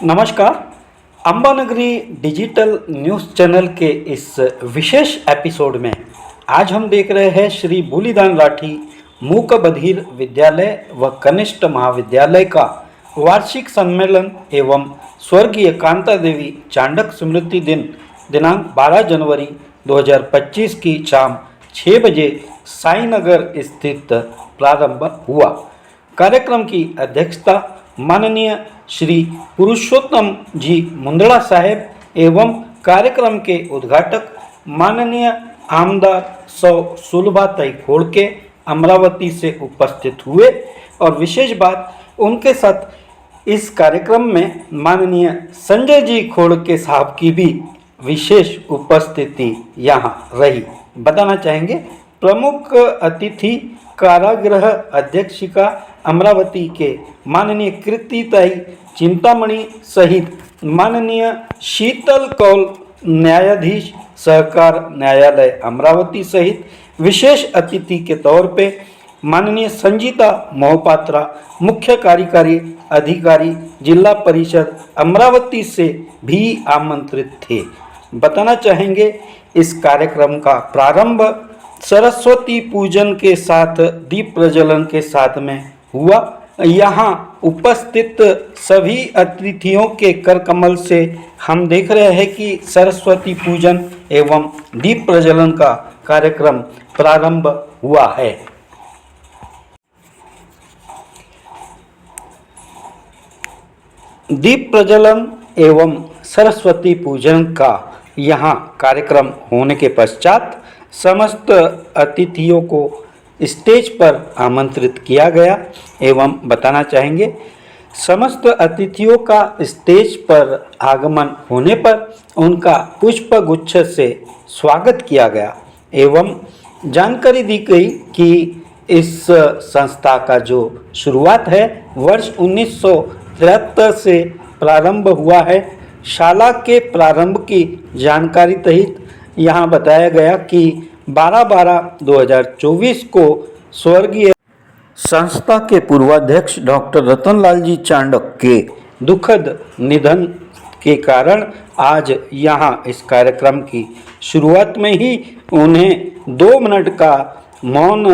नमस्कार। Ambanagari digital news channel के इस विशेष episode में आज हम देख रहे हैं श्री बूलीदान राठी मूक बधिर विद्यालय व कनिष्ठ महाविद्यालय का वार्षिक सम्मेलन एवं स्वर्गीय कांता देवी चांडक स्मृति दिनांक 12 जनवरी 2025 की शाम 6 बजे साईनगर स्थित प्रारंभ हुआ। कार्यक्रम की अध्यक्षता माननीय श्री पुरुषोत्तम जी मुंदड़ा साहेब एवं कार्यक्रम के उद्घाटक माननीय आमदार सौ सुलभाताई खोड़के अमरावती से उपस्थित हुए। और विशेष बात, उनके साथ इस कार्यक्रम में माननीय संजय जी खोड़के साहब की भी विशेष उपस्थिति यहाँ रही। बताना चाहेंगे प्रमुख अतिथि कारागृह अध्यक्षिका अमरावती के माननीय कृतिताई चिंतामणि सहित माननीय शीतल कौल न्यायाधीश सहकार न्यायालय अमरावती सहित विशेष अतिथि के तौर पे माननीय संजीता मोहपात्रा मुख्य कार्यकारी अधिकारी जिला परिषद अमरावती से भी आमंत्रित थे। बताना चाहेंगे इस कार्यक्रम का प्रारंभ सरस्वती पूजन के साथ दीप प्रज्वलन के साथ में हुआ। यहाँ उपस्थित सभी अतिथियों के कर कमल से हम देख रहे हैं कि सरस्वती पूजन एवं दीप प्रज्वलन का कार्यक्रम प्रारंभ हुआ है। दीप प्रज्वलन एवं सरस्वती पूजन का यहाँ कार्यक्रम होने के पश्चात समस्त अतिथियों को स्टेज पर आमंत्रित किया गया एवं बताना चाहेंगे समस्त अतिथियों का स्टेज पर आगमन होने पर उनका पुष्प गुच्छ से स्वागत किया गया एवं जानकारी दी गई कि इस संस्था का जो शुरुआत है वर्ष 1973 से प्रारंभ हुआ है। शाला के प्रारंभ की जानकारी तहित यहाँ बताया गया कि 12/12/2024 को स्वर्गीय संस्था के पूर्वाध्यक्ष डॉक्टर रतनलाल जी चांडक के दुखद निधन के कारण आज यहाँ इस कार्यक्रम की शुरुआत में ही उन्हें 2 मिनट का मौन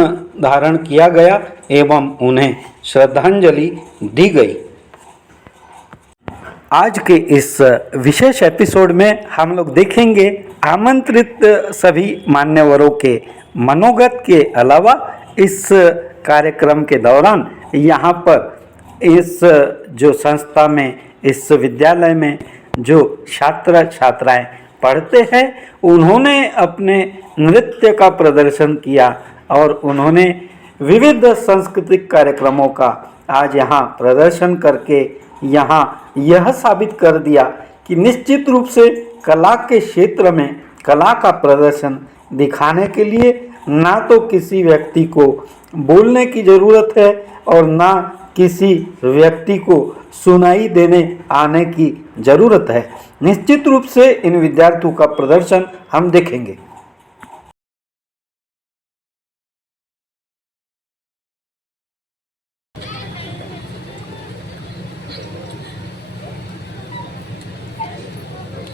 धारण किया गया एवं उन्हें श्रद्धांजलि दी गई। आज के इस विशेष एपिसोड में हम लोग देखेंगे आमंत्रित सभी मान्यवरों के मनोगत के अलावा इस कार्यक्रम के दौरान यहाँ पर इस जो संस्था में इस विद्यालय में जो छात्र छात्राएं पढ़ते हैं उन्होंने अपने नृत्य का प्रदर्शन किया और उन्होंने विविध सांस्कृतिक कार्यक्रमों का आज यहाँ प्रदर्शन करके यहाँ यह साबित कर दिया कि निश्चित रूप से कला के क्षेत्र में कला का प्रदर्शन दिखाने के लिए ना तो किसी व्यक्ति को बोलने की ज़रूरत है और ना किसी व्यक्ति को सुनाई देने आने की ज़रूरत है। निश्चित रूप से इन विद्यार्थियों का प्रदर्शन हम देखेंगे।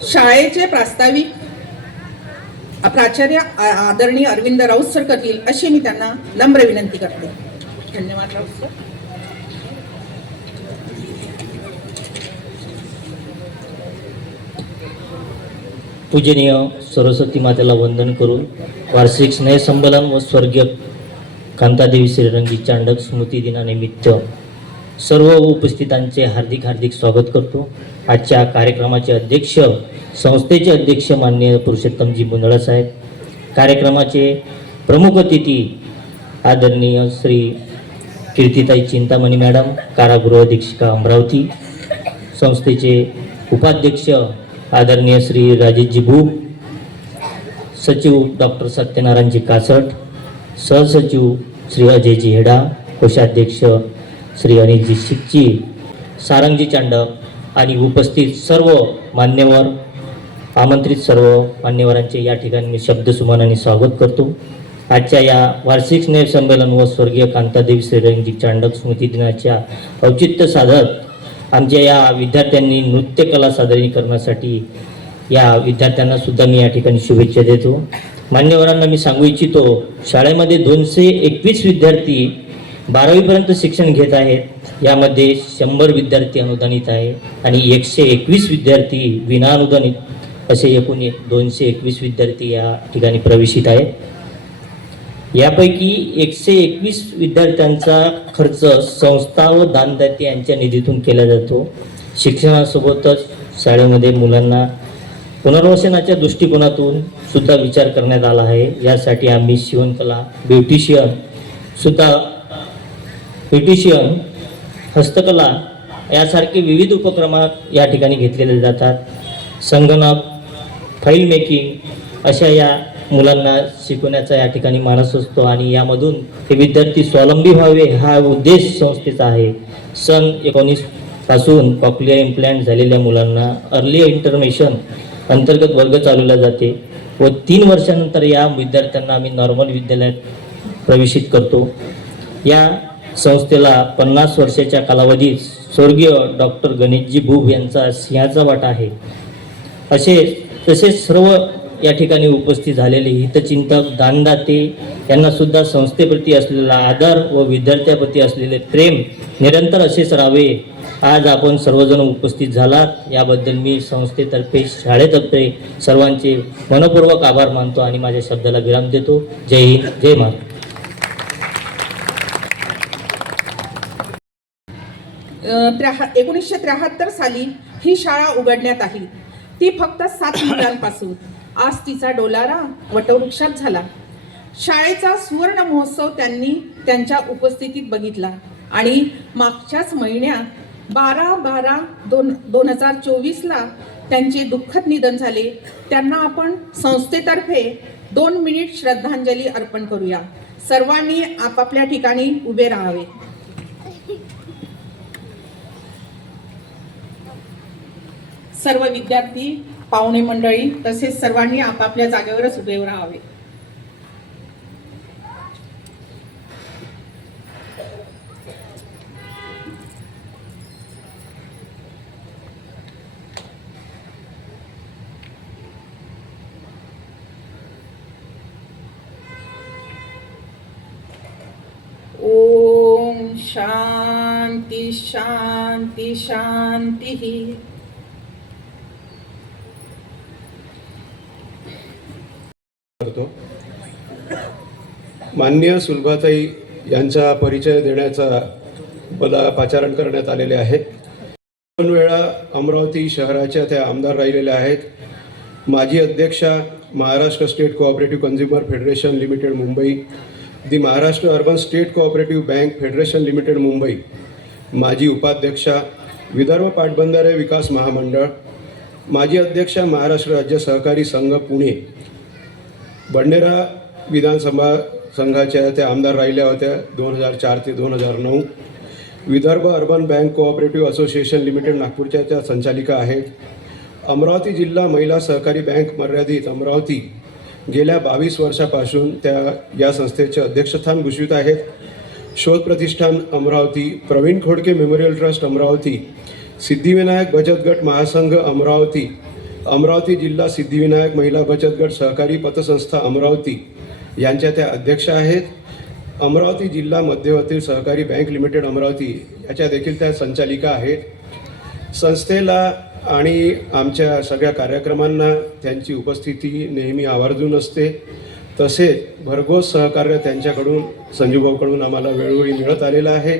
शाळेचे प्रास्ताविक प्राचार्य आदरणीय अरविंद राऊत सर करतील अशी मी त्यांना नम्र विनंती करते। धन्यवाद राऊत सर। पूजनीय सरस्वती मातेला वंदन करून वार्षिक स्नेहसंमेलन व स्वर्गीय कांतादेवी श्रीरंगी चांडक स्मृती दिनानिमित्त सर्व उपस्थितांचे हार्दिक हार्दिक स्वागत करतो। आजच्या कार्यक्रमाचे अध्यक्ष संस्थेचे अध्यक्ष माननीय पुरुषोत्तमजी मुंदड़ा साहेब, कार्यक्रमाचे प्रमुख अतिथी आदरणीय श्री कीर्तिताई चिंतामणी मॅडम कारागृह अधीक्षिका अमरावती, संस्थेचे उपाध्यक्ष आदरणीय श्री राजेशजी भूप, सचिव डॉक्टर सत्यनारायणजी कासट, सहसचिव श्री अजयजी हेडा, कोषाध्यक्ष श्री अनिलजी शिक्ची, सारंगजी चांडक आणि उपस्थित सर्व मान्यवर आमंत्रित सर्व मान्यवरांचे या ठिकाणी मी शब्दसुमनाने स्वागत करतो। आजच्या या वार्षिक स्नेहसंमेलन व स्वर्गीय कांतादेवी श्रीरंगी चांडक स्मृती दिनाच्या औचित्य साधत आमच्या या विद्यार्थ्यांनी नृत्यकला सादरीकरणासाठी या विद्यार्थ्यांना सुद्धा मी या ठिकाणी शुभेच्छा देतो. मान्यवरांना मी सांगू इच्छितो, शाळेमध्ये 221 विद्यार्थी 12वीपर्यंत शिक्षण घेत आहेत. यामध्ये 100 विद्यार्थी अनुदानित आहे आणि 121 विद्यार्थी विनाअनुदानित असे एकूण 221 विद्यार्थी या ठिकाणी प्रवेशित आहेत. यापैकी 121 विद्यार्थ्यांचा खर्च संस्था व दानदाते यांच्या निधीतून केला जातो. शिक्षणासोबतच शाळेमध्ये मुलांना पुनर्वसनाच्या दृष्टिकोनातून सुद्धा विचार करण्यात आला आहे. यासाठी आम्ही शिवणकला, ब्युटिशियन, हस्तकला यासारखे विविध उपक्रम या ठिकाणी घेतलेले जातात. संगणक, फाईल मेकिंग अशा या मुलांना शिकवण्याचा या ठिकाणी मानस असतो आणि यामधून हे विद्यार्थी स्वावलंबी व्हावे हा उद्देश संस्थेचा आहे. सन 19 पासून कॉक्लिअर इम्प्लांट झालेल्या मुलांना अर्ली इंटरमेशन अंतर्गत वर्ग चालवला जाते व 3 वर्षानंतर या विद्यार्थ्यांना आम्ही नॉर्मल विद्यालयात प्रवेशित करतो. या संस्थेला 50 वर्षाच्या कालावधीत स्वर्गीय डॉक्टर गणेशजी भूप यांचा सिंहाचा वाटा आहे. तसेच सर्व या ठिकाणी उपस्थित झालेले हितचिंतक, दानदाते यांना सुद्धा संस्थेप्रती असलेला आदर व विद्यार्थ्याप्रती असलेले प्रेम निरंतर असेच राहावे. आज आपण सर्वजण उपस्थित झालात याबद्दल मी संस्थेतर्फे, शाळेतर्फे सर्वांचे मनपूर्वक आभार मानतो आणि माझ्या शब्दाला विराम देतो. जय हिंद, जय महाराष्ट्र. 1973 साली ही शाळा उघडण्यात आली. ती फक्त 7 मुलांपासून. आज तिचा डोलारा वटवृक्षात झाला. शाळेचा सुवर्ण महोत्सव त्यांनी त्यांच्या उपस्थितीत बघितला आणि मागच्याच महिन्यात 12/12/2024 त्यांचे दुःखद निधन झाले. त्यांना आपण संस्थेतर्फे 2 मिनिट श्रद्धांजली अर्पण करूया. सर्वांनी आपापल्या ठिकाणी उभे राहावे. सर्व विद्यार्थी, पाहुणे मंडळी तसेच सर्वांनी आपापल्या जागेवरच उभे राहावे. ओम शांती शांती शांती. माननीय सुलभाताई यांचा परिचय देण्याचा मला पाचारण करण्यात आलेले आहे. 2 वेळा अमरावती शहराच्या त्या आमदार राहिलेल्या आहेत. माजी अध्यक्षा, Maharashtra state cooperative consumer federation limited Mumbai, the Maharashtra urban state cooperative bank federation limited Mumbai, माजी उपाध्यक्षा, विदर्भ पाटबंधारे विकास महामंडळ, माजी अध्यक्षा, महाराष्ट्र राज्य सहकारी संघ पुणे, बंडेरा विधानसभा संघाच्या त्या आमदार राहिल्या होत्या 2004 ते 2009. Vidarbha urban bank cooperative association limited नागपूरच्या त्या संचालिका आहेत. अमरावती जिल्हा महिला सहकारी बँक मर्यादित अमरावती गेल्या 22 वर्षापासून त्या या संस्थेचे अध्यक्षस्थान भूषवित आहेत. शोध प्रतिष्ठान अमरावती, प्रवीण खोडके मेमोरियल ट्रस्ट अमरावती, सिद्धिविनायक बचत गट महासंघ अमरावती, अमरावती जिल्हा सिद्धिविनायक महिला बचत गट सहकारी पतसंस्था अमरावती यांच्या त्या अध्यक्ष आहेत. अमरावती जिल्हा मध्यवर्ती सहकारी बँक लिमिटेड अमरावती याच्या देखील त्या संचालिका आहेत. संस्थेला आणि आमच्या सगळ्या कार्यक्रमांना त्यांची उपस्थिती नेहमी आवर्जून असते. तसेच भरघोस सहकार्य त्यांच्याकडून, संजूभाऊकडून आम्हाला वेळोवेळी मिळत आलेलं आहे.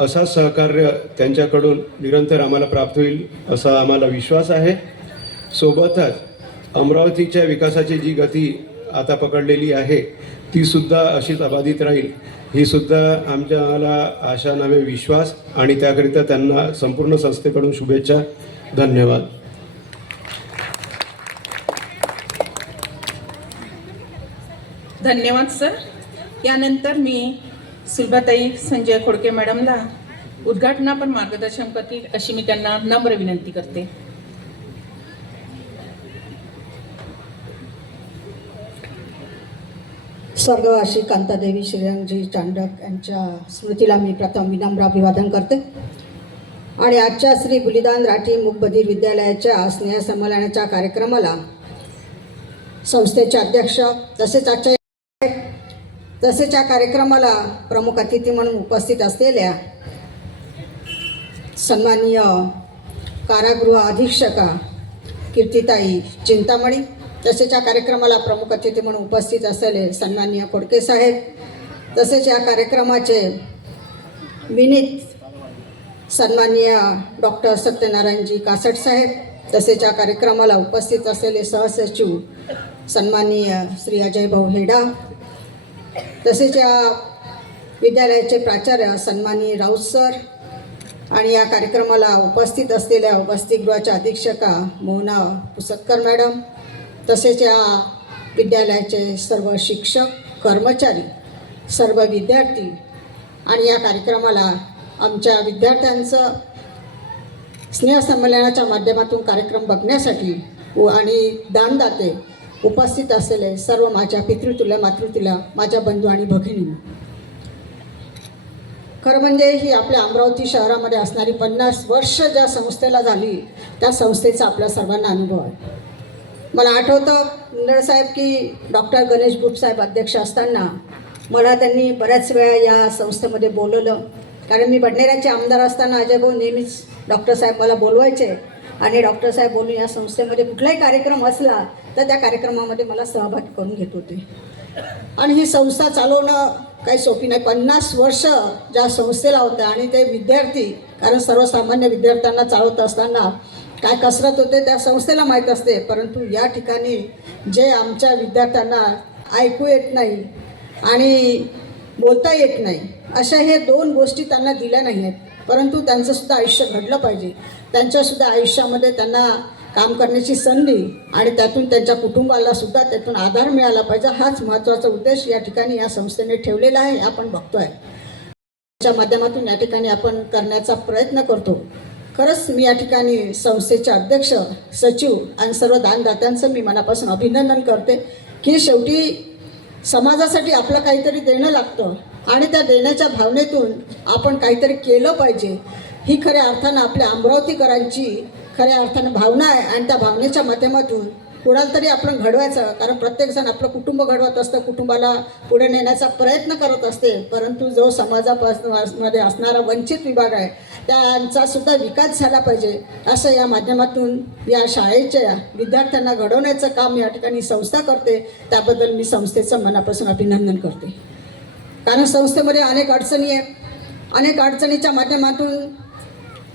असा सहकार्य त्यांच्याकडून निरंतर आम्हाला प्राप्त होईल असा आम्हाला विश्वास आहे. सोबतच अमरावतीच्या विकासाची जी गती आता पकडलेली आहे ती सुद्धा अशीच अबाधित राहील ही सुद्धा आमच्याला आशा नव्हे विश्वास, आणि त्याकरिता त्यांना संपूर्ण संस्थेकडून शुभेच्छा. धन्यवाद. धन्यवाद सर. यानंतर मी सुलभाताई संजय खोडके मॅडमला उद्घाटनापर मार्गदर्शन करतील अशी मी त्यांना नम्र विनंती करते. स्वर्गवासी कांतादेवी श्रीरंगजी चांडक यांच्या स्मृतीला मी प्रथम विनम्र अभिवादन करते. आणि आजच्या श्री बुलिदान राठी मूकबधीर विद्यालयाच्या स्नेहसंमेलनाच्या कार्यक्रमाला संस्थेचे अध्यक्ष तसेच या कार्यक्रमाला प्रमुख अतिथी म्हणून उपस्थित असलेल्या सन्माननीय कारागृह अधीक्षका कीर्तिताई चिंतामणी, तसेच या कार्यक्रमाला प्रमुख अतिथी म्हणून उपस्थित असलेले सन्माननीय खोडके साहेब, तसेच या कार्यक्रमाचे विनीत सन्माननीय डॉक्टर सत्यनारायणजी कासट साहेब, तसेच या कार्यक्रमाला उपस्थित असलेले सहसचिव सन्माननीय श्री अजय भाऊ हेडा, तसेच या विद्यालयाचे प्राचार्य सन्माननीय राऊत सर आणि या कार्यक्रमाला उपस्थित असलेल्या वसतिगृहाच्या अधीक्षका मोहना पुसतकर मॅडम, तसेच या विद्यालयाचे सर्व शिक्षक, कर्मचारी, सर्व विद्यार्थी आणि या कार्यक्रमाला आमच्या विद्यार्थ्यांचं स्नेहसंमेलनाच्या माध्यमातून कार्यक्रम बघण्यासाठी आणि दानदाते उपस्थित असलेले सर्व माझ्या पितृतुल्य मातृतुल्य माझ्या बंधू आणि भगिनी, खरं म्हणजे ही आपल्या अमरावती शहरामध्ये असणारी 50 वर्ष ज्या संस्थेला झाली त्या संस्थेचा आपल्या सर्वांना अनुभव आहे. मला आठवतं मुंदडसाहेब की डॉक्टर गणेश बुटसाहेब अध्यक्ष असताना मला त्यांनी बऱ्याच वेळा या संस्थेमध्ये बोलवलं, कारण मी बडनेऱ्याचे आमदार असताना अजय भाऊ नेहमीच डॉक्टर साहेब मला बोलवायचे आणि डॉक्टर साहेब बोलून या संस्थेमध्ये कुठलाही कार्यक्रम असला तर त्या कार्यक्रमामध्ये मला सहभागी करून घेत होते. आणि ही संस्था चालवणं काही सोपी नाही. 50 वर्ष ज्या संस्थेला होत्या आणि ते विद्यार्थी, कारण सर्वसामान्य विद्यार्थ्यांना चालवत असताना काय कसरत होते त्या संस्थेला माहीत असते, परंतु या ठिकाणी जे आमच्या विद्यार्थ्यांना ऐकू येत नाही आणि बोलता येत नाही अशा हे 2 गोष्टी त्यांना दिल्या नाही आहेत, परंतु त्यांचंसुद्धा आयुष्य घडलं पाहिजे. त्यांच्यासुद्धा आयुष्यामध्ये त्यांना काम करण्याची संधी आणि त्यातून त्यांच्या कुटुंबाला सुद्धा त्यातून आधार मिळाला पाहिजे, हाच महत्त्वाचा उद्देश या ठिकाणी या संस्थेने ठेवलेला आहे. आपण बघतोय त्याच्या माध्यमातून या ठिकाणी आपण करण्याचा प्रयत्न करतो. खरंच मी या ठिकाणी संस्थेचे अध्यक्ष, सचिव आणि सर्व दानदात्यांचं मी मनापासून अभिनंदन करते की शेवटी समाजासाठी आपलं काहीतरी देणं लागतं आणि त्या देण्याच्या भावनेतून आपण काहीतरी केलं पाहिजे, ही खऱ्या अर्थानं आपल्या अमरावतीकरांची खऱ्या अर्थानं भावना आहे. आणि त्या भावनेच्या माध्यमातून कुणाला तरी आपण घडवायचं, कारण प्रत्येकजण आपलं कुटुंब घडवत असतं, कुटुंबाला पुढे नेण्याचा प्रयत्न करत असते, परंतु जो समाजामध्ये असणारा वंचित विभाग आहे त्यांचा सुद्धा विकास झाला पाहिजे असं या माध्यमातून या शाळेच्या विद्यार्थ्यांना घडवण्याचं काम या ठिकाणी संस्था करते. त्याबद्दल मी संस्थेचं मनापासून अभिनंदन करते. कारण संस्थेमध्ये अनेक अडचणी आहेत, अनेक अडचणीच्या माध्यमातून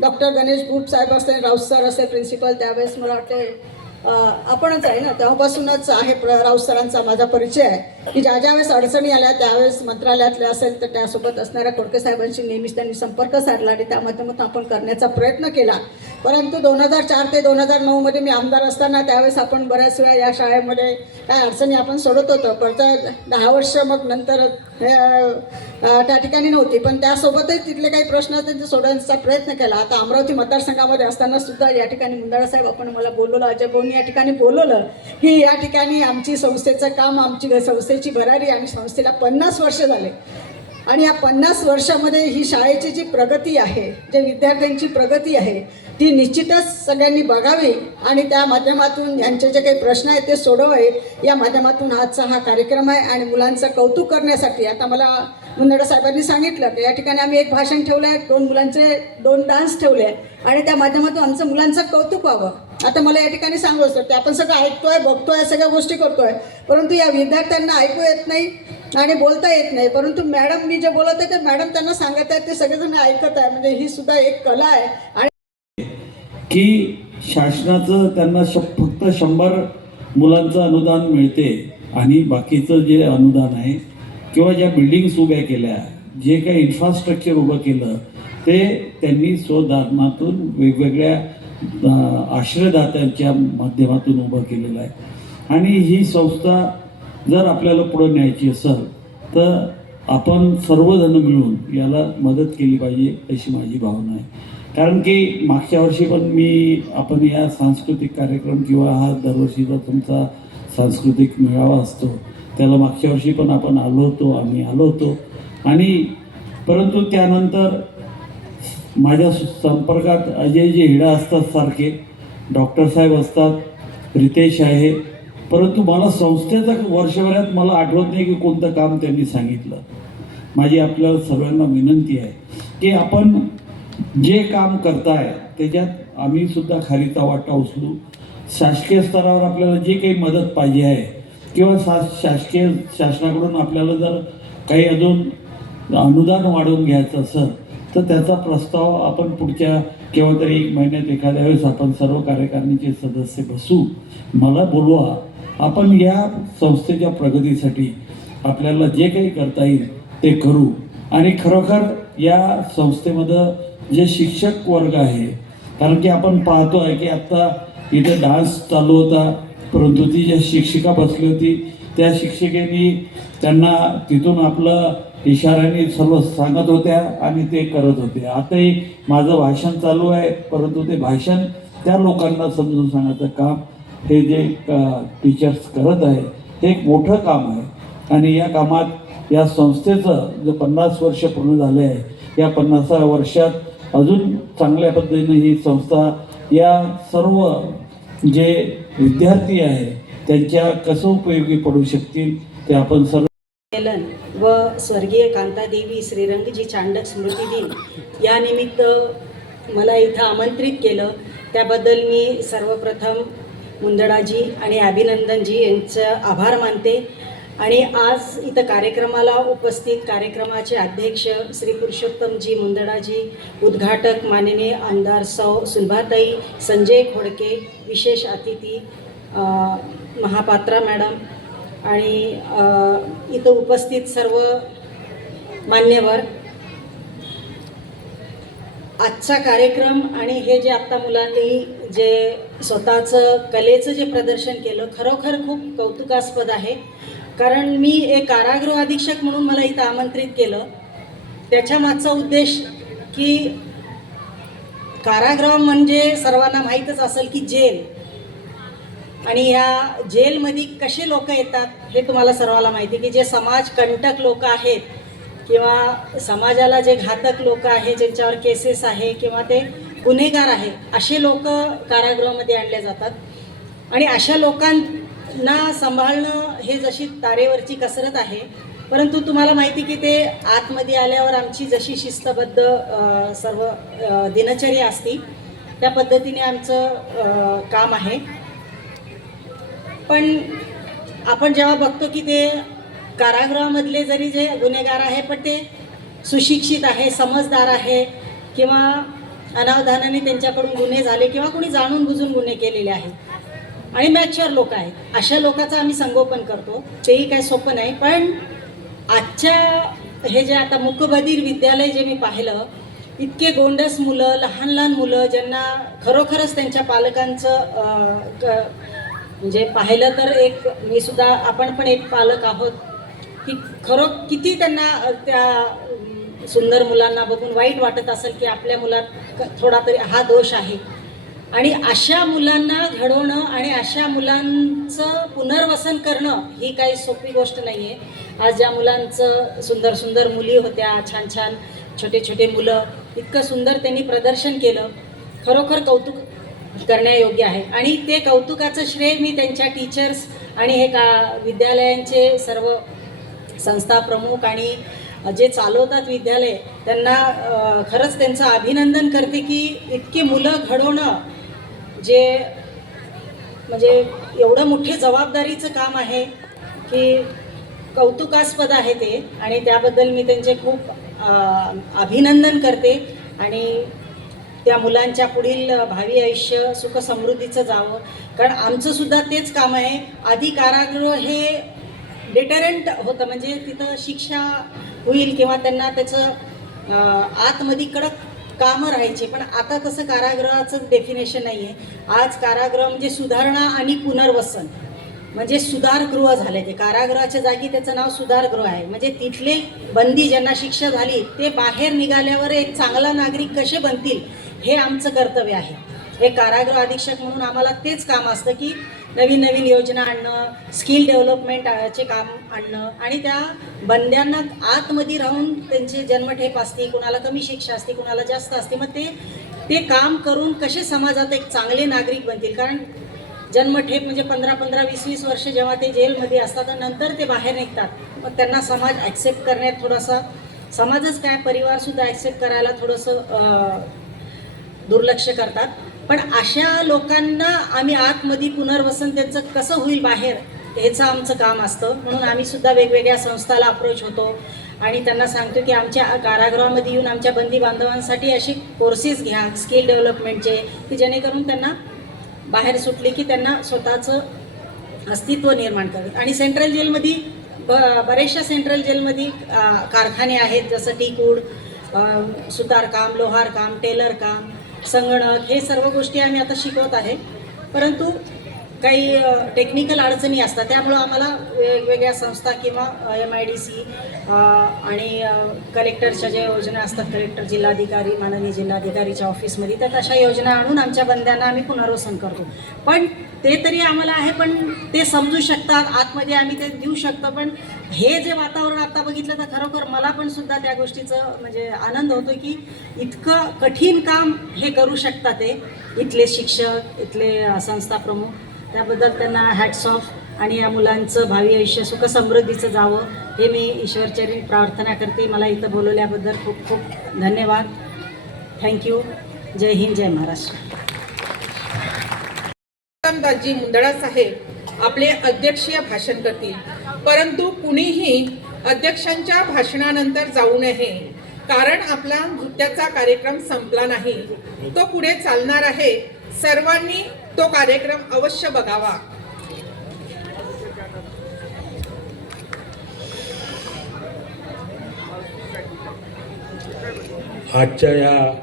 डॉक्टर गणेश बुट साहेब असतील, राऊत सर असेल प्रिन्सिपल, त्यावेळेस मला वाटते आपणच आहे ना, तेव्हापासूनच आहे राऊत सरांचा माझा परिचय आहे की ज्या ज्यावेळेस अडचणी आल्या त्यावेळेस मंत्रालयातले असेल तर त्यासोबत असणाऱ्या खोडके साहेबांशी नेहमीच त्यांनी संपर्क साधला आणि त्या माध्यमातून आपण करण्याचा प्रयत्न केला. परंतु 2004 ते 2009 मी आमदार असताना त्यावेळेस आपण बऱ्याच वेळा या शाळेमध्ये काय अडचणी आपण सोडत होतो. परत 10 वर्ष मग नंतर त्या ठिकाणी नव्हती, पण त्यासोबतच तिथले काही प्रश्न असतील ते सोडवण्याचा प्रयत्न केला. आता अमरावती मतदारसंघामध्ये असताना सुद्धा या ठिकाणी मुंदडसाहेब आपण मला बोलवलं, अजय भाऊंनी या ठिकाणी बोलवलं की या ठिकाणी आमची संस्थेचं काम, आमची संस्थेची भरारी आणि संस्थेला 50 वर्ष झाले आणि या 50 वर्षामध्ये ही शाळेची जी प्रगती आहे, जे विद्यार्थ्यांची प्रगती आहे ती निश्चितच सगळ्यांनी बघावी आणि त्या माध्यमातून यांचे जे काही प्रश्न आहेत ते सोडवावे. या माध्यमातून आजचा हा कार्यक्रम आहे आणि मुलांचं कौतुक करण्यासाठी आता मला मुंदडा साहेबांनी सांगितलं की या ठिकाणी आम्ही एक भाषण ठेवलं आहे, 2 मुलांचे 2 डान्स ठेवले आणि त्या माध्यमातून आमचं मुलांचं कौतुक व्हावं. आता मला या ठिकाणी सांगू असतं की आपण सगळं ऐकतोय, बघतोय, सगळ्या गोष्टी करतोय, परंतु या विद्यार्थ्यांना ऐकू येत नाही आणि बोलता येत नाही. परंतु मॅडम मी जे बोलत आहे ते मॅडम त्यांना सांगत आहेत, ते सगळेजण ऐकत आहे. म्हणजे ही सुद्धा एक कला आहे. आणि की शासनाचं त्यांना फक्त 100 मुलांचं अनुदान मिळते आणि बाकीचं जे अनुदान आहे किंवा ज्या बिल्डिंग्स उभ्या केल्या, जे काही इन्फ्रास्ट्रक्चर उभं केलं ते त्यांनी स्वदानातून वेगवेगळ्या आश्रयदात्यांच्या माध्यमातून उभं केलेलं आहे. आणि ही संस्था जर आपल्याला पुढे न्यायची असेल तर आपण सर्वजण मिळून याला मदत केली पाहिजे अशी माझी भावना आहे. कारण की मागच्या वर्षी पण आपण या सांस्कृतिक कार्यक्रम किंवा हा दरवर्षीचा तुमचा सांस्कृतिक मेळावा असतो त्याला मागच्या वर्षी पण आम्ही आलो होतो आणि परंतु त्यानंतर माझ्या संपर्कात अजयजी हिडा असतात सारखे, डॉक्टर साहेब असतात, रितेश आहे, परंतु मला संस्थेचं वर्षभरात मला आठवत नाही की कोणतं काम त्यांनी सांगितलं. माझी आपल्याला सर्वांना विनंती आहे की आपण जे काम करताय त्याच्यात आम्ही सुद्धा खारीचा वाटा उचलू. शासकीय स्तरावर आपल्याला जे काही मदत पाहिजे आहे किंवा शासनाकडून आपल्याला जर काही अजून अनुदान वाढवून घ्यायचं असेल तर त्याचा प्रस्ताव आपण पुढच्या केव्हा तरी 1 महिन्यात एखाद्या वेळेस आपण सर्व कार्यकारिणीचे सदस्य बसू, मला बोलवा, आपण या संस्थेच्या प्रगतीसाठी आपल्याला जे काही करता येईल ते करू. आणि खरोखर या संस्थेमध्ये जे शिक्षक वर्ग आहे, कारण की आपण पाहतो आहे की आत्ता इथे डान्स चालू होता, परंतु ती ज्या शिक्षिका बसली होती त्या शिक्षिकेने त्यांना तिथून आपलं इशाऱ्याने सर्व सांगत होत्या आणि ते करत होते. आताही माझं भाषण चालू आहे, परंतु ते भाषण त्या लोकांना समजून सांगण्याचं काम हे जे टीचर्स करत आहे हे एक मोठं काम आहे. आणि या कामात या संस्थेचं जे 50 वर्ष पूर्ण झाले आहे, या 50व्या वर्षात अजून चांगल्या पद्धतीने ही संस्था या सर्व जे विद्यार्थी आहे त्यांच्या कसं उपयोगी पडू शकतील ते आपण सर्व संमेलन व स्वर्गीय कांतादेवी श्रीरंगजी चांडक स्मृती दिन या निमित्त मला इथं आमंत्रित केलं, त्याबद्दल मी सर्वप्रथम मुंदडाजी आणि अभिनंदनजी यांचं आभार मानते. आणि आज इथं कार्यक्रमाला उपस्थित कार्यक्रमाचे अध्यक्ष श्री पुरुषोत्तमजी मुंदडाजी, उद्घाटक माननीय आमदार सौ सुलभाताई, संजय खोडके, विशेष अतिथी महापात्रा मॅडम आणि इथं उपस्थित सर्व मान्यवर, आजचा कार्यक्रम आणि हे जे आत्ता मुलांनी जे स्वतःचं कलेचं जे प्रदर्शन केलं खरोखर खूप कौतुकास्पद आहे. कारण मी एक कारागृह अधीक्षक म्हणून मला इथं आमंत्रित केलं, त्याच्या मागचा उद्देश की कारागृह म्हणजे सर्वांना माहीतच असेल की जेल, आणि ह्या जेलमध्ये कसे लोक येतात हे तुम्हाला सर्वांना माहिती आहे की जे समाजकंटक लोक आहेत किंवा समाजाला जे घातक लोक आहेत, ज्यांच्यावर केसेस आहे किंवा ते गुन्हेगार आहे, असे लोक कारागृहामध्ये आणले जातात. आणि अशा लोकांना सांभाळणं हे जशी तारेवरची कसरत आहे, परंतु तुम्हाला माहिती की ते आतमध्ये आल्यावर आमची जशी शिस्तबद्ध सर्व दिनचर्या असती त्या पद्धतीने आमचं काम आहे. पण आपण जेव्हा बघतो की ते कारागृहामधले जरी जे गुन्हेगार आहे पण ते सुशिक्षित आहे, समजदार आहे किंवा अनावधानाने त्यांच्याकडून गुन्हे झाले किंवा कोणी जाणून बुजून गुन्हे केलेले आहेत आणि मॅच्युअर लोक आहेत, अशा लोकांचं आम्ही संगोपन करतो. तेही काय सोपं नाही. पण आजच्या हे जे आता मूकबधीर विद्यालय जे मी पाहिलं, इतके गोंडस मुलं, लहान लहान मुलं ज्यांना खरोखरच त्यांच्या पालकांचं म्हणजे पाहिलं तर एक मी सुद्धा आपण पण एक पालक आहोत की किती त्यांना त्या सुंदर मुलांना बघून वाईट वाटत असेल की आपल्या मुलात थोडा तरी हा दोष आहे. आणि अशा मुलांना घडवणं आणि अशा मुलांचं पुनर्वसन करणं ही काही सोपी गोष्ट नाही आहे. आज ज्या मुलांचं सुंदर सुंदर मुली होत्या, छान छान छोटे छोटे मुलं, इतकं सुंदर त्यांनी प्रदर्शन केलं, खरोखर कौतुक करण्यायोग्य आहे. आणि ते कौतुकाचं श्रेय मी त्यांच्या टीचर्स आणि हे विद्यालयांचे सर्व संस्था प्रमुख आणि जे चालवतात विद्यालय त्यांना खरंच त्यांचं अभिनंदन करते की इतके मुलं घडवणं जे म्हणजे एवढं मोठी जबाबदारीचं काम आहे की कौतुकास्पद आहे ते. आणि त्याबद्दल मी त्यांचे खूप अभिनंदन करते. आणि त्या मुलांच्या पुढील भावी आयुष्य सुखसमृद्धीचं जावं, कारण आमचंसुद्धा तेच काम आहे. आधी कारागृह हे डिटरंट होतं, म्हणजे तिथं शिक्षा होईल किंवा त्यांना त्याचं आतमध्ये कडक कामं राहायची. पण आता तसं कारागृहाचं डेफिनेशन नाही आहे. आज कारागृह म्हणजे सुधारणा आणि पुनर्वसन, म्हणजे सुधारगृह झाले. ते कारागृहाच्या जागी त्याचं नाव सुधारगृह आहे. म्हणजे तिथले बंदी ज्यांना शिक्षा झाली ते बाहेर निघाल्यावर एक चांगला नागरिक कसे बनतील हे आमचं कर्तव्य आहे. हे कारागृह अधीक्षक म्हणून आम्हाला तेच काम असतं की नवीन नवीन योजना आणणं, स्किल डेव्हलपमेंटचे काम आणणं आणि त्या बंद्यांना आतमध्ये राहून त्यांचे जन्मठेप असते, कुणाला कमी शिक्षा असते, कुणाला जास्त असते, मग ते काम करून कसे समाजात एक चांगले नागरिक बनतील. कारण जन्मठेप म्हणजे 15-15, 20-20 वर्ष जेव्हा ते जेलमध्ये असतात आणि नंतर ते बाहेर निघतात, मग त्यांना समाज ॲक्सेप्ट करण्यात थोडासा, समाजच काय परिवारसुद्धा ॲक्सेप्ट करायला थोडंसं दुर्लक्ष करतात. पण अशा लोकांना आम्ही आतमध्ये पुनर्वसन त्यांचं कसं होईल बाहेर, हेचं आमचं काम असतं. म्हणून आम्ही सुद्धा वेगवेगळ्या संस्थाला अप्रोच होतो आणि त्यांना सांगतो की आमच्या कारागृहामध्ये येऊन आमच्या बंदी बांधवांसाठी असे कोर्सेस घ्या स्किल डेव्हलपमेंटचे, की जेणेकरून त्यांना बाहेर सुटले की त्यांना स्वतःचं अस्तित्व निर्माण करत. आणि सेंट्रल जेलमध्ये बऱ्याचशा सेंट्रल जेलमध्ये कारखाने आहेत, जसं टीकूड, सुतारकाम, लोहारकाम, टेलर काम, संगणक, हे सर्व गोष्टी आम्ही आता शिकवत आहे. परंतु काही टेक्निकल अडचणी असतात, त्यामुळं आम्हाला वेगवेगळ्या संस्था किंवा MIDC आणि कलेक्टरच्या ज्या योजना असतात, कलेक्टर, जिल्हाधिकारी, माननीय जिल्हाधिकारीच्या ऑफिसमध्ये, तर तशा योजना आणून आमच्या बंद्यांना आम्ही पुनर्वसन करतो. पण ते तरी आम्हाला आहे, पण ते समजू शकतात, आतमध्ये आम्ही ते देऊ शकतो. पण हे जे वातावरण आता बघितलं तर खरोखर मला पण सुद्धा त्या गोष्टीचं म्हणजे आनंद होतो की इतकं कठीण काम हे करू शकतात ते इथले शिक्षक, इथले संस्था प्रमुख. त्याबद्दल त्यांना हॅट्स ऑफ. आणि या मुलांचं भावी आयुष्य सुख समृद्धीचं जावं हे मी ईश्वरचरणी प्रार्थना करते. मला इथं बोलवल्याबद्दल खूप खूप धन्यवाद. थँक्यू. जय हिंद, जय महाराष्ट्र. दाजी मुंदडा साहेब आपले अध्यक्षीय भाषण करतील, परंतु कुणीही अध्यक्षांच्या भाषणानंतर जाऊ नये, कारण आपला नृत्याचा कार्यक्रम संपला नाही, तो पुढे चालणार आहे. सर्वांनी तो कार्यक्रम अवश्य बघावा. आजच्या या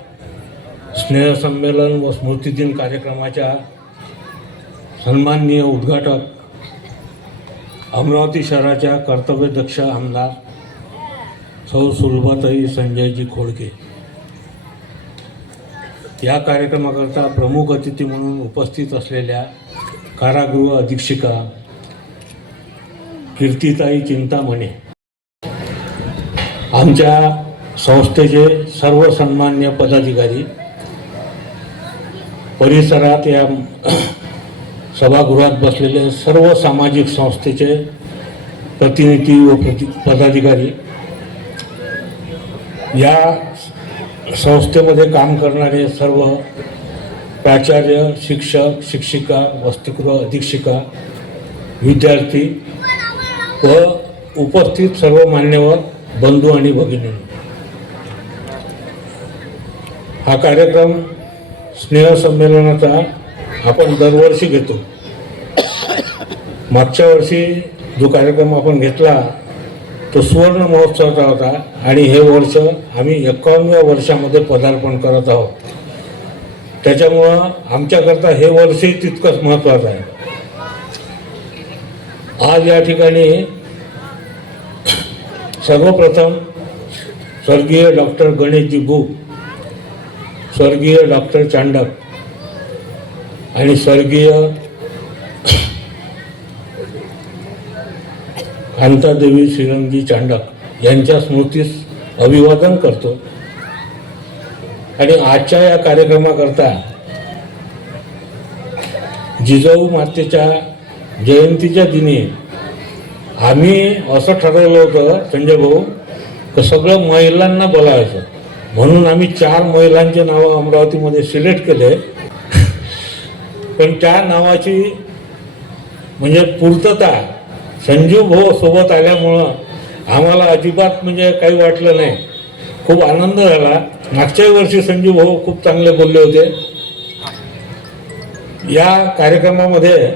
स्नेहसंमेलन व स्मृतिदिन कार्यक्रमाच्या सन्माननीय उद्घाटक अमरावती शहराच्या कर्तव्यदक्ष आमदार सौ सुलभाताई संजयजी खोडके, या कार्यक्रमाकरता प्रमुख अतिथी म्हणून उपस्थित असलेल्या कारागृह अधीक्षिका कीर्तिताई चिंतामणे, आमच्या संस्थेचे सर्व सन्मान्य पदाधिकारी, परिसरात या सभागृहात बसलेले सर्व सामाजिक संस्थेचे प्रतिनिधी व पदाधिकारी, या संस्थेमध्ये काम करणारे सर्व प्राचार्य, शिक्षक, शिक्षिका, वसतिगृह अधीक्षिका, विद्यार्थी व उपस्थित सर्व मान्यवर बंधू आणि भगिनी, हा कार्यक्रम स्नेहसंमेलनाचा आपण दरवर्षी घेतो. मागच्या वर्षी जो कार्यक्रम आपण घेतला तो सुवर्ण महोत्सवाचा होता आणि हे वर्ष आम्ही 51व्या वर्षामध्ये पदार्पण करत आहोत. त्याच्यामुळं आमच्याकरता हे वर्षही तितकंच महत्त्वाचं आहे. आज या ठिकाणी सर्वप्रथम स्वर्गीय डॉक्टर गणेशजी बुक, स्वर्गीय डॉक्टर चांडक आणि स्वर्गीय कांतादेवी श्रीरंगजी चांडक यांच्या स्मृतीस अभिवादन करतो. आणि आजच्या या कार्यक्रमाकरता जिजाऊ मातेच्या जयंतीच्या दिनी आम्ही असं ठरवलं होतं संजय भाऊ की सगळं महिलांना बोलावायचं, म्हणून आम्ही 4 महिलांचे नावं अमरावतीमध्ये सिलेक्ट केले. पण त्या नावाची म्हणजे पूर्तता संजू भाऊ सोबत आल्यामुळं आम्हाला अजिबात म्हणजे काही वाटलं नाही. खूप आनंद झाला. मागच्या वर्षी संजू भाऊ खूप चांगले बोलले होते. या कार्यक्रमामध्ये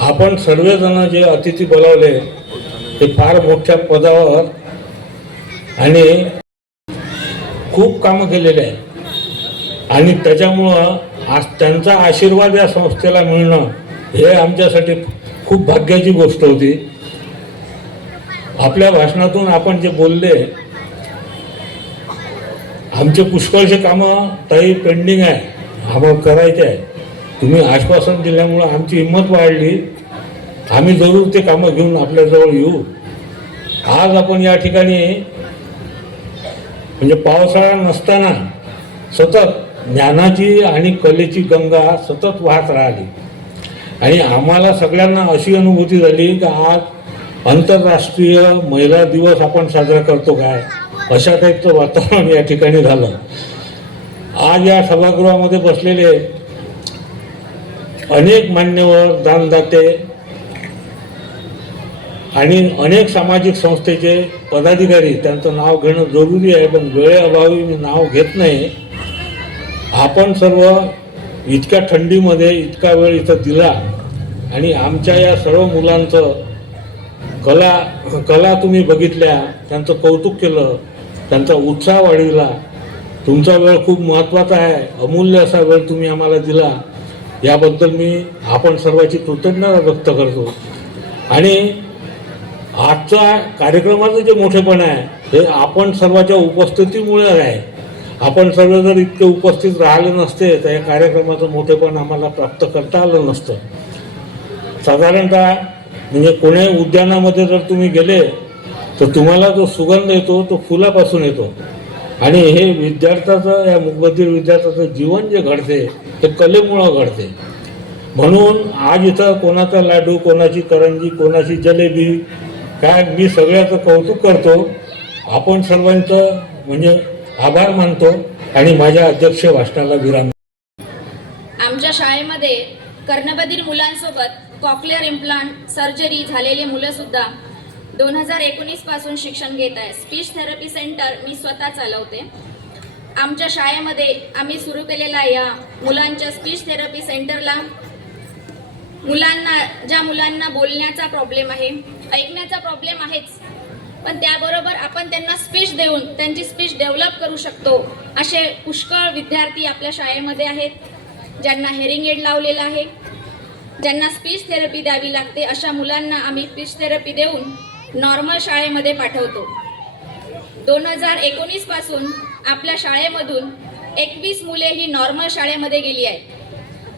आपण सर्वजण जे अतिथी बोलावले ते फार मोठ्या पदावर आणि खूप कामं केलेले आहे आणि त्याच्यामुळं आज त्यांचा आशीर्वाद या संस्थेला मिळणं हे आमच्यासाठी खूप भाग्याची गोष्ट होती. आपल्या भाषणातून आपण जे बोलले, आमचे पुष्कळचे कामं ताई पेंडिंग आहे, आम्हाला करायचे आहे. तुम्ही आश्वासन दिल्यामुळं आमची हिंमत वाढली. आम्ही जरूर ते कामं घेऊन आपल्याजवळ येऊ. आज आपण या ठिकाणी म्हणजे पावसाळा नसताना सतत ज्ञानाची आणि कलेची गंगा सतत वाहत राहिली आणि आम्हाला सगळ्यांना अशी अनुभूती झाली की आज आंतरराष्ट्रीय महिला दिवस आपण साजरा करतो काय, अशा टाईपचं वातावरण या ठिकाणी झालं. आज या सभागृहामध्ये बसलेले अनेक मान्यवर, दानदाते आणि अनेक सामाजिक संस्थेचे पदाधिकारी, त्यांचं नाव घेणं जरुरी आहे पण वेळेअभावी मी नाव घेत नाही. आपण सर्व इतक्या थंडीमध्ये इतका वेळ इथं दिला आणि आमच्या या सर्व मुलांचं कला तुम्ही बघितल्या, त्यांचं कौतुक केलं, त्यांचा उत्साह वाढविला. तुमचा वेळ खूप महत्त्वाचा आहे, अमूल्य असा वेळ तुम्ही आम्हाला दिला, याबद्दल मी आपण सर्वांची कृतज्ञता व्यक्त करतो. आणि आजचा कार्यक्रमाचं जे मोठेपण आहे हे आपण सर्वांच्या उपस्थितीमुळे आहे. आपण सर्व जर इतके उपस्थित राहिले नसते तर या कार्यक्रमाचं मोठेपण आम्हाला प्राप्त करता आलं नसतं. साधारणतः म्हणजे कोण्याही उद्यानामध्ये जर तुम्ही गेले तर तुम्हाला जो सुगंध येतो तो फुलापासून येतो. आणि हे विद्यार्थ्याचं, या मूकबधीर विद्यार्थ्याचं जीवन जे घडते ते कलेमुळं घडते. म्हणून आज इथं कोणाचा लाडू, कोणाची करंजी, कोणाची जलेबी, काय मी सगळ्याचं कौतुक करतो. आपण सर्वांचं म्हणजे आभार मानतो आणि माझ्या अध्यक्ष भाषणाला विराम. आमच्या शाळेमध्ये कर्णबधीर मुलांसोबत कॉक्लिअर इम्प्लांट सर्जरी झालेले मुलंसुद्धा 2019 पासून शिक्षण घेत आहे. स्पीच थेरपी सेंटर मी स्वतः चालवते. आमच्या शाळेमध्ये आम्ही सुरू केलेल्या या मुलांच्या स्पीच थेरपी सेंटरला ज्या मुलांना बोलण्याचा प्रॉब्लेम आहे, ऐकण्याचा प्रॉब्लेम आहेच, पण त्याबरोबर आपण त्यांना स्पीच देऊन त्यांची स्पीच डेव्हलप करू शकतो असे पुष्कळ विद्यार्थी आपल्या शाळेमध्ये आहेत. ज्यांना हेअरिंग एड लावलेलं आहे, ज्यांना स्पीच थेरपी द्यावी लागते, अशा मुलांना आम्ही स्पीच थेरपी देऊन नॉर्मल शाळेमध्ये पाठवतो. 2019 पासून आपल्या शाळेमधून 21 मुले ही नॉर्मल शाळेमध्ये गेली आहेत.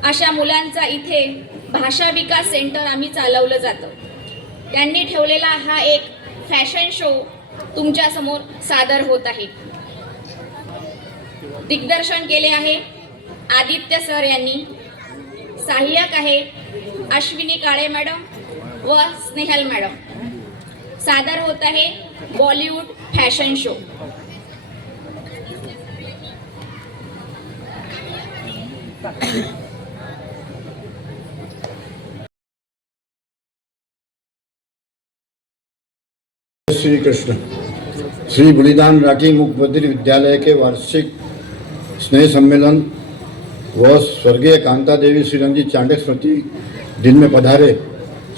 अशा मुलांचा इथे भाषा विकास सेंटर आम्ही चालवलं जातं. त्यांनी ठेवलेला हा एक फॅशन शो तुमच्यासमोर सादर होत आहे. दिग्दर्शन केले आहे आदित्य सर यांनी. सहाय्यक आहे अश्विनी काळे मॅडम व स्नेहल मॅडम. सादर होत आहे बॉलिवूड फॅशन शो. श्री कृष्ण। श्री बलिदान राठी मूकबधिर विद्यालय के वार्षिक स्नेह सम्मेलन व स्वर्गीय कांता देवी श्रीरंजी चांडक स्मृति दिन में पधारे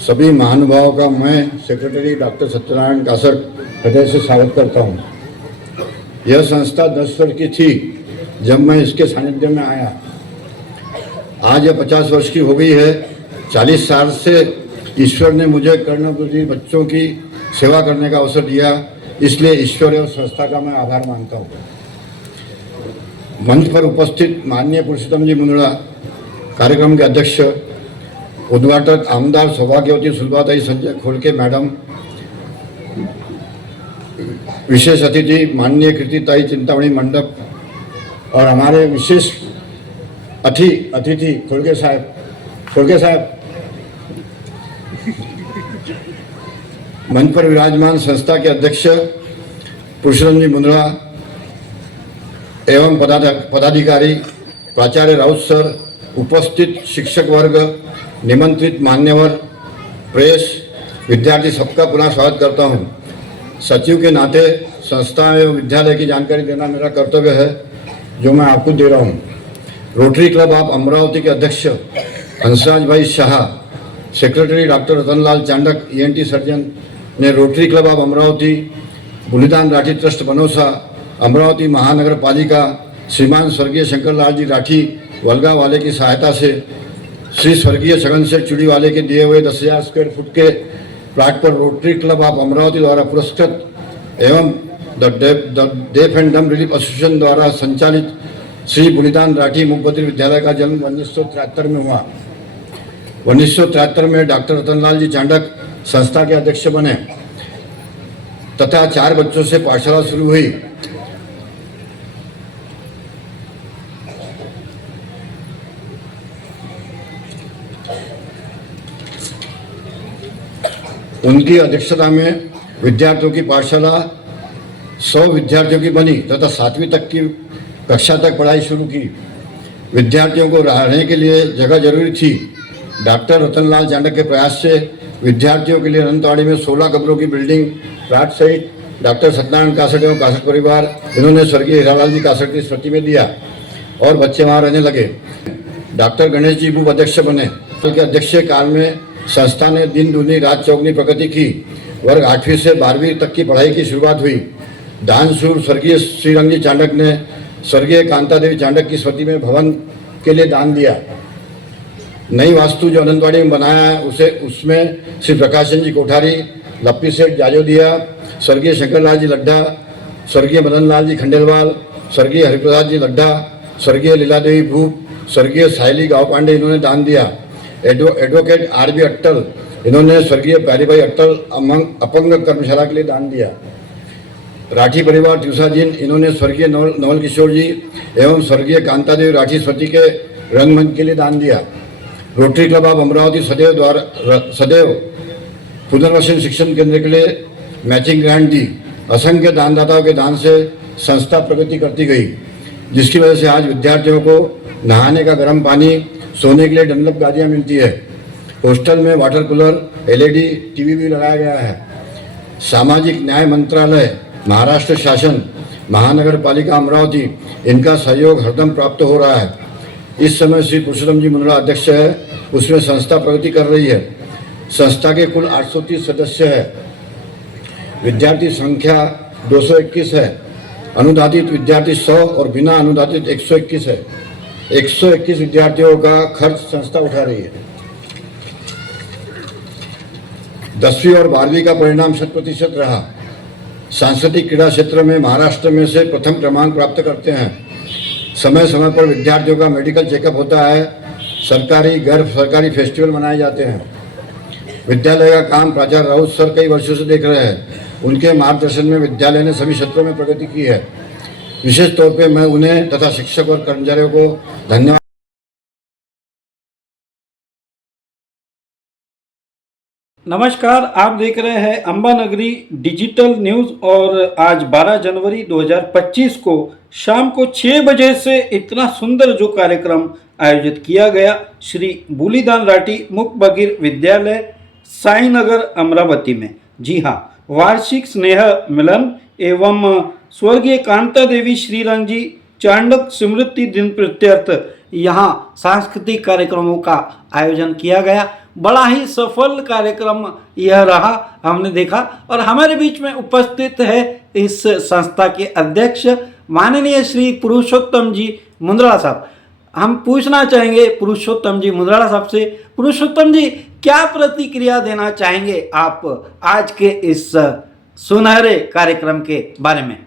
सभी महानुभावों का मैं सेक्रेटरी डॉक्टर सत्यनारायण कासर हृदय से स्वागत करता हूँ। यह संस्था 10 वर्ष की थी जब मैं इसके सानिध्य में आया। आज यह 50 वर्ष की हो गई है। 40 साल से ईश्वर ने मुझे कर्णबधिर बच्चों की सेवा करने का अवसर दिया, इसलिए ईश्वर और संस्था का मैं आभार मानता हूँ। मंच पर उपस्थित माननीय पुरुषोत्तम जी मुंदड़ा, कार्यक्रम के अध्यक्ष, उद्घाटक आमदार सौभाग्यवती सुलभाताई संजय खोड़के मैडम, विशेष अतिथि माननीय कीर्तिताई चिंतामणि मंडप और हमारे विशेष अतिथि खोड़के साहब, मंच पर विराजमान संस्था के अध्यक्ष पुरुषोत्तम जी मुंदड़ा एवं पदाधिकारी, प्राचार्य राउत सर, उपस्थित शिक्षक वर्ग, निमंत्रित मान्यवर, प्रेस, विद्यार्थी, सबका पुनः स्वागत करता हूं। सचिव के नाते संस्था एवं विद्यालय की जानकारी देना मेरा कर्तव्य है, जो मैं आपको दे रहा हूं। रोटरी क्लब ऑफ अमरावती के अध्यक्ष हंसराज भाई Shah, secretary doctor Ratanlal Chandak ENT surgeon ने रोटरी क्लब ऑफ अमरावती, बलिदान राठी ट्रस्ट बनौसा, अमरावती महानगर पालिका, श्रीमान स्वर्गीय शंकरलाल जी राठी वलगा वाले की सहायता से श्री स्वर्गीय छगन शेख चुड़ी वाले के दिए हुए 10,000 square foot K plot per rotary club of Amravati द्वारा पुरस्कृत एवं द डेफ एंड डम रिलीफ एसोसिएशन द्वारा संचालित श्री बुलिदान राठी मुक बधिर विद्यालय का जन्म 1973 में हुआ। 1973 में डॉक्टर रतनलाल जी चांडक संस्था के अध्यक्ष बने तथा 4 बच्चों से पाठशाला शुरू हुई। उनकी अध्यक्षता में विद्यार्थियों की पाठशाला 100 विद्यार्थियों की बनी तथा 7वीं तक की कक्षा तक पढ़ाई शुरू की। विद्यार्थियों को रहने के लिए जगह जरूरी थी। डॉक्टर रतनलाल चांडक के प्रयास से विद्यार्थियों के लिए अनंतवाड़ी में 16 कमरों की बिल्डिंग प्लाट सहित डॉक्टर सत्यनारायण कासट एवं कासट परिवार इन्होंने स्वर्गीय हीरालाल जी कासट की स्मृति में दिया और बच्चे वहाँ रहने लगे। डॉक्टर गणेश जी भूप अध्यक्ष बने। के अध्यक्ष काल में संस्था ने दिन दूनी रात चौगनी प्रगति की। वर्ग 8वीं से 12वीं तक की पढ़ाई की शुरुआत हुई। दानशूर स्वर्गीय श्रीरंग जी चांडक ने स्वर्गीय कांता देवी चांडक की स्मृति में भवन के लिए दान दिया। नई वास्तु जो अनंतवाड़ी में बनाया है उसमें श्री प्रकाश चंद जी कोठारी, लप्पी सेठ जाजोदिया, स्वर्गीय शंकरलाल जी लड्ढा, स्वर्गीय मदन लाल जी खंडेलवाल, स्वर्गीय हरिप्रसाद जी लड्ढा, स्वर्गीय लीला देवी भूप, स्वर्गीय सायली गांव पांडे इन्होंने दान दिया। Advocate RB. अट्टल इन्होंने स्वर्गीय प्यारीभाई अट्टल अपंग कर्मशाला के लिए दान दिया। राठी परिवार ट्यूसाजीन इन्होंने स्वर्गीय नवल किशोर जी एवं स्वर्गीय कांतादेवी राठी स्मृति के रंगमंच के लिए दान दिया। रोटरी क्लब ऑफ अमरावती सदैव पुनर्वसन शिक्षण केंद्र के लिए मैचिंग ग्रांट दी। असंख्य दानदाताओं के दान से संस्था प्रगति करती गई, जिसकी वजह से आज विद्यार्थियों को नहाने का गर्म पानी, सोने के लिए डनलप गादियाँ मिलती है। हॉस्टल में वाटर कूलर, LED टीवी भी लगाया गया है। सामाजिक न्याय मंत्रालय, महाराष्ट्र शासन, महानगर पालिका अमरावती इनका सहयोग हरदम प्राप्त हो रहा है। इस समय श्री पुरुषोत्तम जी मुंदड़ा अध्यक्ष है, उसमें संस्था प्रगति कर रही है। संस्था के कुल 830 सदस्य है। विद्यार्थी संख्या 221 है। अनुदानित विद्यार्थी 100 और बिना अनुदानित 121 है। 121 विद्यार्थियों का खर्च संस्था उठा रही है। 10वीं और 12वीं का परिणाम 100% रहा। सांस्कृतिक क्रीड़ा क्षेत्र में महाराष्ट्र में से प्रथम क्रमांक प्राप्त करते हैं। समय समय पर विद्यार्थियों का मेडिकल चेकअप होता है। सरकारी गैर सरकारी फेस्टिवल मनाए जाते हैं। विद्यालय का काम प्राचार्य राउत सर कई वर्षों से देख रहे हैं। उनके मार्गदर्शन में विद्यालय ने सभी क्षेत्रों में प्रगति की है। विशेष तौर पे मैं उन्हें तथा शिक्षक और कर्मचारियों को धन्यवाद। नमस्कार, आप देख रहे हैं अंबा नगरी डिजिटल न्यूज़ और आज 12 जनवरी 2025 को शाम को 6 बजे से इतना सुंदर जो कार्यक्रम आयोजित किया गया श्री बुलिदान राठी मुक बधिर विद्यालय साईनगर अमरावती में। जी हाँ, वार्षिक स्नेह मिलन एवं स्वर्गीय कांता देवी श्रीरंग जी चांडक स्मृति दिन प्रत्यर्थ यहाँ सांस्कृतिक कार्यक्रमों का आयोजन किया गया। बड़ा ही सफल कार्यक्रम यह रहा, हमने देखा। और हमारे बीच में उपस्थित है इस संस्था के अध्यक्ष माननीय श्री पुरुषोत्तम जी मुंदड़ा साहब। हम पूछना चाहेंगे पुरुषोत्तम जी मुंदड़ा साहब से, पुरुषोत्तम जी क्या प्रतिक्रिया देना चाहेंगे आप आज के इस सुनहरे कार्यक्रम के बारे में?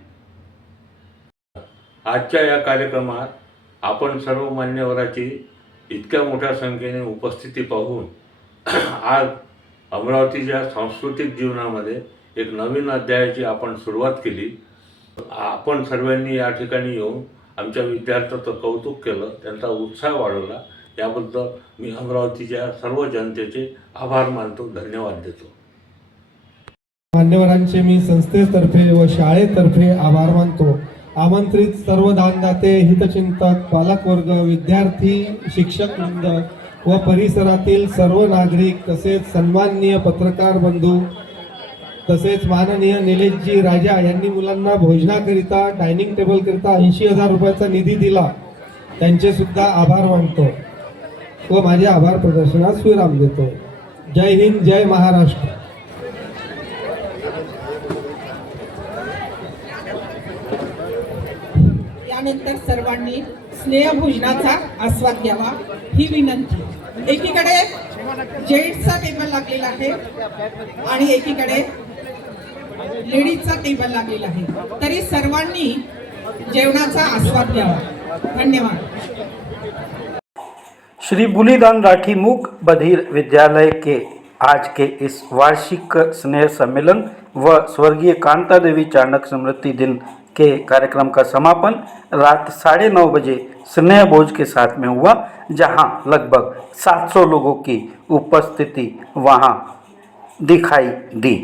आजच्या या कार्यक्रमात आपण सर्व मान्यवरांची इतक्या मोठ्या संख्येने उपस्थिती पाहून आज अमरावतीच्या सांस्कृतिक जीवनामध्ये एक नवीन अध्यायाची आपण सुरुवात केली। आपण सर्वांनी या ठिकाणी येऊन आमच्या विद्यार्थ्यांचं कौतुक केलं, त्यांचा उत्साह वाढवला। याबद्दल मी अमरावतीच्या सर्व जनतेचे आभार मानतो, धन्यवाद देतो। मान्यवरांचे मी संस्थेतर्फे व शाळेतर्फे आभार मानतो। आमंत्रित सर्व दानदाते, हितचिंतक, पालकवर्ग, विद्यार्थी, शिक्षक वृंद व परिसरातील सर्व नागरिक तसेच सन्माननीय पत्रकार बंधू तसेच माननीय निलेशजी राजा यांनी मुलांना भोजनाकरिता डायनिंग टेबलकरिता 80,000 रुपयाचा निधी दिला, त्यांचे सुद्धा आभार मानतो व माझे आभार प्रदर्शनास विराम देतो। जय हिंद, जय महाराष्ट्र। यानंतर सर्वांनी स्नेहभोजनाचा आस्वाद घ्यावा ही विनंती। एकीकडे जेंट्सचा टेबल लागलेला आहे आणि एकीकडे लेडीजचा टेबल लागलेला आहे, तरी सर्वांनी जेवणाचा आस्वाद घ्यावा। धन्यवाद। श्री बुलीदान राठी मूक बधिर विद्यालय के आज के इस वार्षिक स्नेह सम्मेलन व स्वर्गीय कांता देवी चाणक स्मृति दिन के कार्यक्रम का समापन रात 9:30 बजे स्नेह भोज के साथ में हुआ, जहां लगभग 700 लोगों की उपस्थिति वहां दिखाई दी।